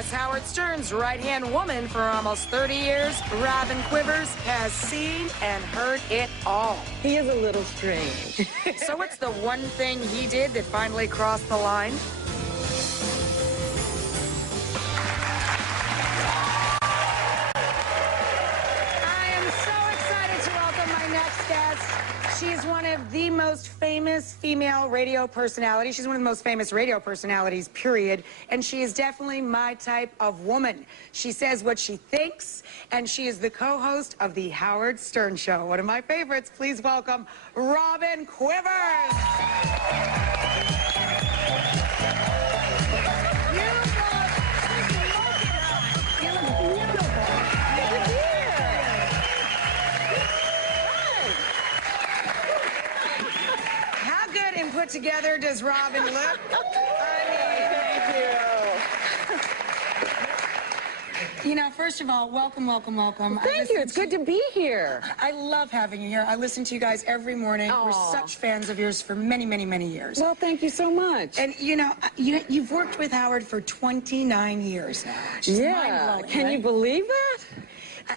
As Howard Stern's right-hand woman for almost 30 years, Robin Quivers has seen and heard it all. He is a little strange. So what's the one thing he did that finally crossed the line? She's one of the most famous female radio personalities. She's one of the most famous radio personalities, period. And she is definitely my type of woman. She says what she thinks, and she is the co-host of The Howard Stern Show. One of my favorites. Please welcome Robin Quivers. Put together does Robin look? Thank you. You know, first of all, welcome, welcome, welcome. Thank you. It's good to be here. I love having you here. I listen to you guys every morning. Aww. We're such fans of yours for many, many, many years. Well, thank you so much. And, you know, you've worked with Howard for 29 years now. Yeah. Can you believe that?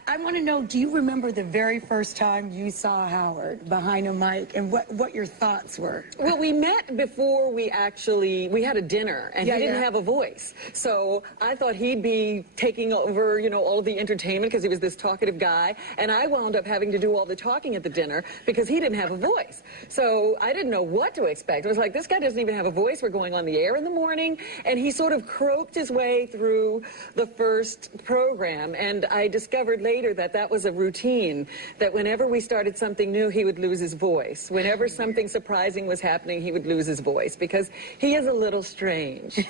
I want to know, do you remember the very first time you saw Howard behind a mic and what your thoughts were? Well, we met before we had a dinner, and he didn't have a voice. So I thought he'd be taking over, you know, all of the entertainment because he was this talkative guy. And I wound up having to do all the talking at the dinner because he didn't have a voice. So I didn't know what to expect. It was like, this guy doesn't even have a voice. We're going on the air in the morning. And he sort of croaked his way through the first program. And I discovered later that was a routine, that whenever we started something new, he would lose his voice. Whenever something surprising was happening, he would lose his voice because he is a little strange. He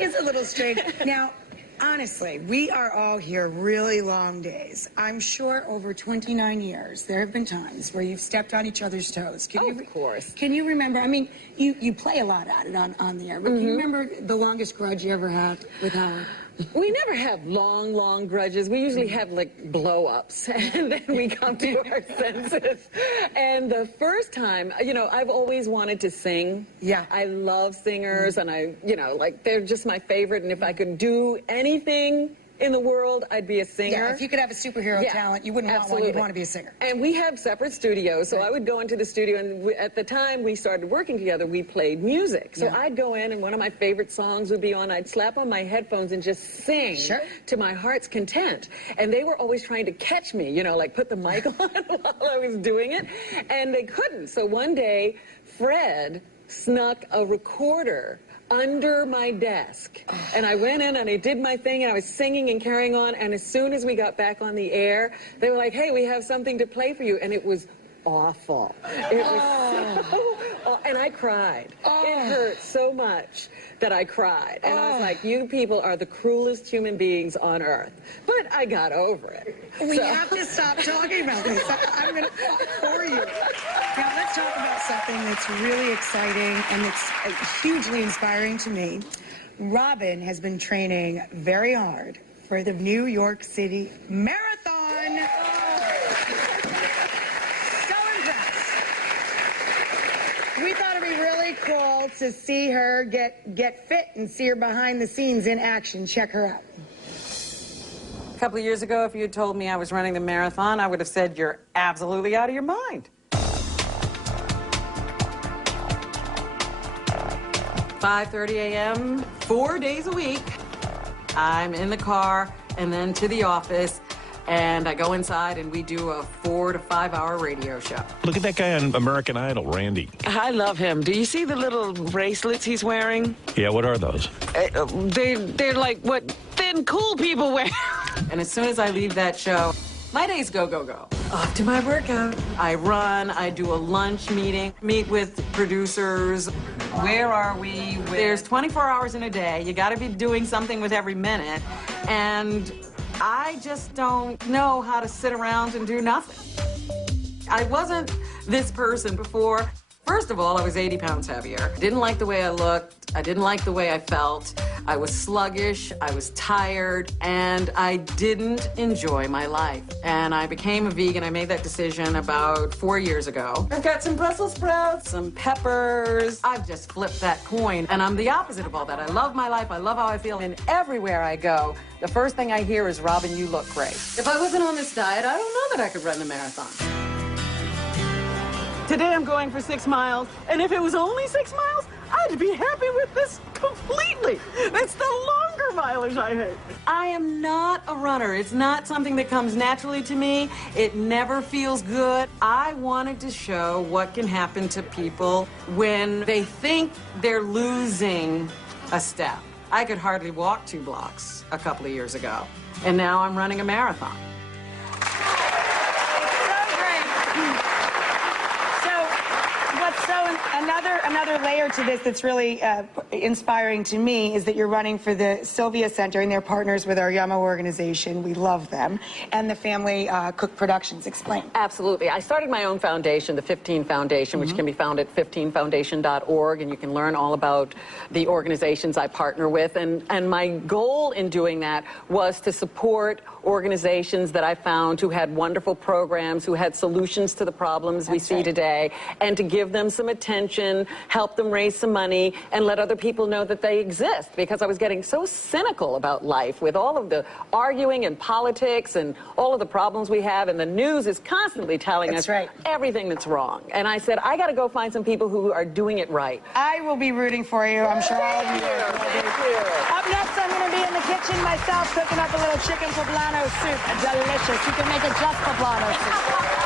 is a little strange. Now, honestly, we are all here really long days. I'm sure over 29 years, there have been times where you've stepped on each other's toes. Of course. Can you remember, I mean, you play a lot at it on the air, but can you remember the longest grudge you ever had with Howard? We never have long grudges. We usually have, like, blow-ups, and then we come to our senses. And the first time, you know, I've always wanted to sing. Yeah. I love singers, and you know, like, they're just my favorite, and if I could do anything in the world, I'd be a singer. Yeah, if you could have a superhero talent, you wouldn't want one, you'd want to be a singer. And we have separate studios, so I would go into the studio, and at the time we started working together, we played music. So I'd go in, and one of my favorite songs would be on, I'd slap on my headphones and just sing to my heart's content. And they were always trying to catch me, you know, like put the mic on while I was doing it, and they couldn't. So one day, Fred snuck a recorder under my desk, and I went in and I did my thing, and I was singing and carrying on, and as soon as we got back on the air, they were like, hey, we have something to play for you, and it was awful. It was so, and I cried. It hurt so much that I cried, and I was like, you people are the cruelest human beings on earth. But I got over it. We have to stop talking about this. I'm going to talk for you. Now, let's talk about something that's really exciting and that's hugely inspiring to me. Robin has been training very hard for the New York City Marathon. So impressed. We thought it'd be really cool to see her get fit and see her behind the scenes in action. Check her out. A couple of years ago, if you had told me I was running the marathon, I would have said, you're absolutely out of your mind. 5:30 a.m., 4 days a week. I'm in the car and then to the office, and I go inside and we do a 4 to 5 hour radio show. Look at that guy on American Idol, Randy. I love him. Do you see the little bracelets he's wearing? Yeah, what are those? They're like what thin, cool people wear. And as soon as I leave that show, my days go, go, go. Off to my workout. I run, I do a lunch meeting, meet with producers. Where are we? There's 24 hours in a day. You gotta be doing something with every minute. And I just don't know how to sit around and do nothing. I wasn't this person before. First of all, I was 80 pounds heavier. Didn't like the way I looked. I didn't like the way I felt. I was sluggish, I was tired, and I didn't enjoy my life. And I became a vegan. I made that decision about 4 years ago. I've got some Brussels sprouts, some peppers. I've just flipped that coin, and I'm the opposite of all that. I love my life, I love how I feel, and everywhere I go, the first thing I hear is, Robin, you look great. If I wasn't on this diet, I don't know that I could run the marathon. Today I'm going for 6 miles, and if it was only 6 miles, I'd be happy with this completely. It's the longer mileage I hate. I am not a runner. It's not something that comes naturally to me. It never feels good. I wanted to show what can happen to people when they think they're losing a step. I could hardly walk 2 blocks a couple of years ago, and now I'm running a marathon. Another layer to this that's really inspiring to me is that you're running for the Sylvia Center, and they're partners with our Yummo organization. We love them. And the Family Cook Productions. Explain. Absolutely. I started my own foundation, the 15 Foundation, which can be found at 15foundation.org, and you can learn all about the organizations I partner with. And my goal in doing that was to support organizations that I found who had wonderful programs, who had solutions to the problems we see today, and to give them some attention, help them raise some money, and let other people know that they exist. Because I was getting so cynical about life with all of the arguing and politics and all of the problems we have, and the news is constantly telling us everything that's wrong. And I said, I got to go find some people who are doing it right. I will be rooting for you. I'm sure all of you will. Thank you. Up next, I'm going to be in the kitchen myself cooking up a little chicken poblano soup. Delicious. You can make it just poblano soup.